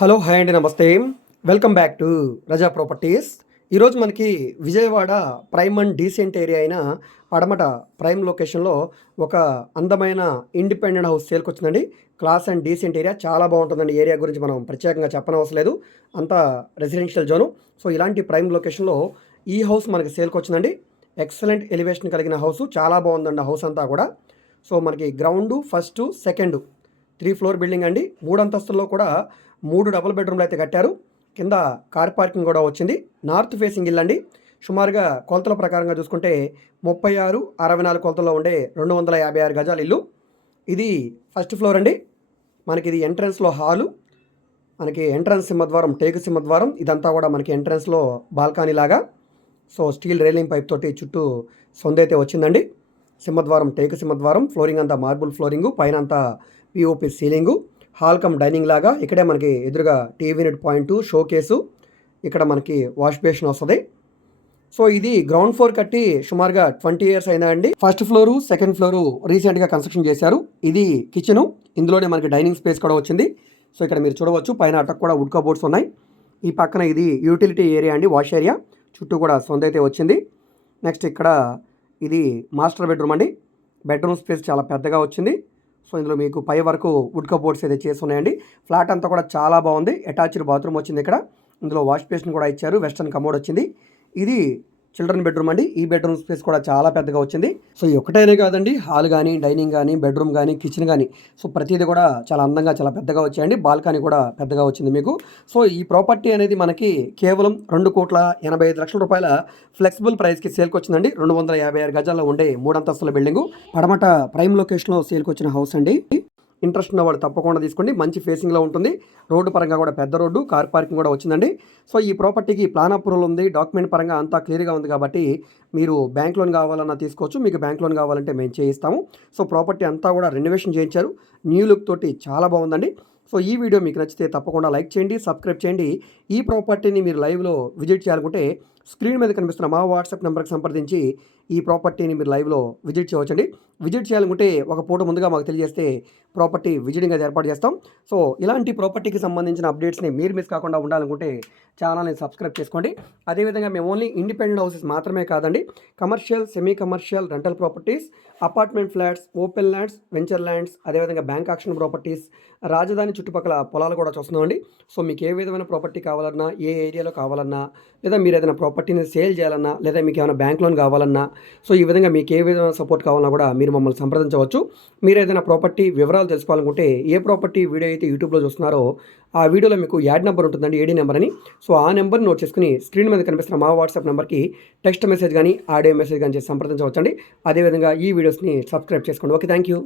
Hello hi అండి నమస్తే. Welcome back to Raza properties. ఈరోజు మనకి Vijayawada prime and decent area అయిన పడమట ప్రైమ్ లొకేషన్లో ఒక అందమైన ఇండిపెండెంట్ హౌస్ సేల్కి వచ్చిందండి. క్లాస్ అండ్ డీసెంట్ ఏరియా చాలా బాగుంటుందండి. ఏరియా గురించి మనం ప్రత్యేకంగా చెప్పనవసరం లేదు. అంతా రెసిడెన్షియల్ జోను. సో ఇలాంటి ప్రైమ్ లొకేషన్లో ఈ హౌస్ మనకి సేల్కి వచ్చిందండి. ఎక్సలెంట్ ఎలివేషన్ కలిగిన హౌస్. చాలా బాగుందండి హౌస్ అంతా కూడా. సో మనకి ground first second. Three floor building అండి. మూడు అంతస్తుల్లో కూడా మూడు డబుల్ బెడ్రూమ్లు అయితే కట్టారు. కింద కార్ పార్కింగ్ కూడా వచ్చింది. నార్త్ ఫేసింగ్ ఇల్లు అండి. సుమారుగా కొలతల ప్రకారంగా చూసుకుంటే ముప్పై ఆరు అరవై నాలుగు కొలతల్లో ఉండే రెండు వందల యాభై ఆరు గజాల ఇల్లు. ఇది ఫస్ట్ ఫ్లోర్ అండి. మనకి ఇది ఎంట్రన్స్లో హాలు. మనకి ఎంట్రన్స్ సింహద్వారం టేకు సింహద్వారం. ఇదంతా కూడా మనకి ఎంట్రన్స్లో బాల్కనీ లాగా. సో స్టీల్ రైలింగ్ పైప్ తోటి చుట్టూ సొందైతే వచ్చిందండి. సింహద్వారం టేకు సింహద్వారం. ఫ్లోరింగ్ అంతా మార్బుల్ ఫ్లోరింగు. పైన అంతా POP ceiling hall cum dining లాగా ఇక్కడే మనకి ఎదురుగా TV unit point showcase ఇక్కడ మనకి వాష్ బేషన్ వస్తుంది. సో ఇది గ్రౌండ్ ఫ్లోర్ కట్టి సుమారుగా ట్వంటీ ఇయర్స్ అయినా అండి? ఫస్ట్ ఫ్లోరు సెకండ్ ఫ్లోరు రీసెంట్గా కన్స్ట్రక్షన్ చేశారు. ఇది కిచెను. ఇందులోనే మనకి డైనింగ్ స్పేస్ కూడా వచ్చింది. సో ఇక్కడ మీరు చూడవచ్చు పైన అటక్ కూడా వుడ్ కబోర్డ్స్ ఉన్నాయి. ఈ పక్కన ఇది యూటిలిటీ ఏరియా అండి వాష్ ఏరియా. చుట్టూ కూడా సొంత అయితే వచ్చింది. నెక్స్ట్ ఇక్కడ ఇది మాస్టర్ బెడ్రూమ్ అండి. బెడ్రూమ్ స్పేస్ చాలా పెద్దగా వచ్చింది. సో ఇందులో మీకు పై వరకు వుడ్ కబోర్డ్స్ అయితే చేసి ఉన్నాయండి. ఫ్లాట్ అంతా కూడా చాలా బాగుంది. అటాచ్డ్ బాత్రూమ్ వచ్చింది ఇక్కడ. ఇందులో వాష్ బేసిన్ కూడా ఇచ్చారు. వెస్టర్న్ కమోడ్ వచ్చింది. ఇది చిల్డ్రన్ బెడ్రూమ్ అండి. ఈ బెడ్రూమ్ స్పేస్ కూడా చాలా పెద్దగా వచ్చింది. సో ఈ ఒకటైనే కాదండి. హాల్ కానీ డైనింగ్ కానీ బెడ్రూమ్ కానీ కిచెన్ కానీ సో ప్రతిదీ కూడా చాలా అందంగా చాలా పెద్దగా వచ్చాయండి. బాల్కనీ కూడా పెద్దగా వచ్చింది మీకు. సో ఈ ప్రాపర్టీ అనేది మనకి కేవలం రెండు కోట్ల ఎనభై ఐదు లక్షల రూపాయల ఫ్లెక్సిబుల్ ప్రైస్కి సేల్కి వచ్చిందండి. రెండు వందల యాభై ఆరు గజాల్లో ఉండే మూడు అంతస్తుల బిల్డింగు. పడమట ప్రైమ్ లొకేషన్లో సేల్కి వచ్చిన హౌస్ అండి. ఇంట్రెస్ట్ ఉన్నవాడు తప్పకుండా తీసుకోండి. మంచి ఫేసింగ్లో ఉంటుంది. రోడ్డు పరంగా కూడా పెద్ద రోడ్డు కార్ పార్కింగ్ కూడా వచ్చిందండి. సో ఈ ప్రాపర్టీకి ప్లాన్ అప్రూవల్ ఉంది. డాక్యుమెంట్ పరంగా అంతా క్లియర్గా ఉంది కాబట్టి మీరు బ్యాంక్ లోన్ కావాలన్నా తీసుకోవచ్చు. మీకు బ్యాంక్ లోన్ కావాలంటే మేము చేయిస్తాము. సో ప్రాపర్టీ అంతా కూడా రెనోవేషన్ చేయించారు. న్యూ లుక్ తోటి చాలా బాగుందండి. సో ఈ వీడియో మీకు నచ్చితే తప్పకుండా లైక్ చేయండి సబ్స్క్రైబ్ చేయండి. ఈ ప్రాపర్టీని మీరు లైవ్లో విజిట్ చేయాలనుకుంటే స్క్రీన్ మీద కనిపిస్తున్న మా వాట్సాప్ నెంబర్కి సంప్రదించి ఈ ప్రాపర్టీని మీరు లైవ్లో విజిట్ చేయవచ్చండి. విజిట్ చేయాలనుకుంటే ఒక పూట ముందుగా మాకు తెలియజేస్తే ప్రాపర్టీ విజిటింగ్ అది ఏర్పాటు చేస్తాం. సో ఇలాంటి ప్రాపర్టీకి సంబంధించిన అప్డేట్స్ని మీరు మిస్ కాకుండా ఉండాలనుకుంటే ఛానల్ని సబ్స్క్రైబ్ చేసుకోండి. అదేవిధంగా మేము ఓన్లీ ఇండిపెండెంట్ హౌసెస్ మాత్రమే కాదండి commercial semi commercial rental properties apartment flats open lands venture lands అదేవిధంగా బ్యాంక్ ఆక్షన్ ప్రాపర్టీస్ రాజధాని చుట్టుపక్కల పొలాలు కూడా చూస్తున్నామండి. సో మీకు ఏ విధమైన ప్రాపర్టీ కావాలన్నా ఏ ఏరియాలో కావాలన్నా లేదా మీరు ఏదైనా ప్రాపర్టీని సేల్ చేయాలన్నా లేదా మీకు ఏమైనా బ్యాంక్ లోన్ కావాలన్నా సో ఈ విధంగా మీకు ఏ విధమైన సపోర్ట్ కావాలన్నా కూడా మీరు మమ్మల్ని సంప్రదించవచ్చు. మీరు ఏదైనా ప్రాపర్టీ వివరాలు తెలుసుకోవాలనుకుంటే ఏ ప్రాపర్టీ వీడియో అయితే యూట్యూబ్లో చూస్తున్నారో ఆ వీడియోలో మీకు యాడ్ నెంబర్ ఉంటుందండి ఏడీ నెంబర్ అని. సో ఆ నెంబర్ నోట్ చేసుకుని స్క్రీన్ మీద కనిపిస్తున్న మా వాట్సాప్ నెంబర్కి టెక్స్ట్ మెసేజ్ కానీ ఆడియో మెసేజ్ కానీ చేసి సంప్రదించవచ్చండి. అదేవిధంగా ఈ వీడియోస్ని సబ్స్క్రైబ్ చేసుకోండి. Okay thank you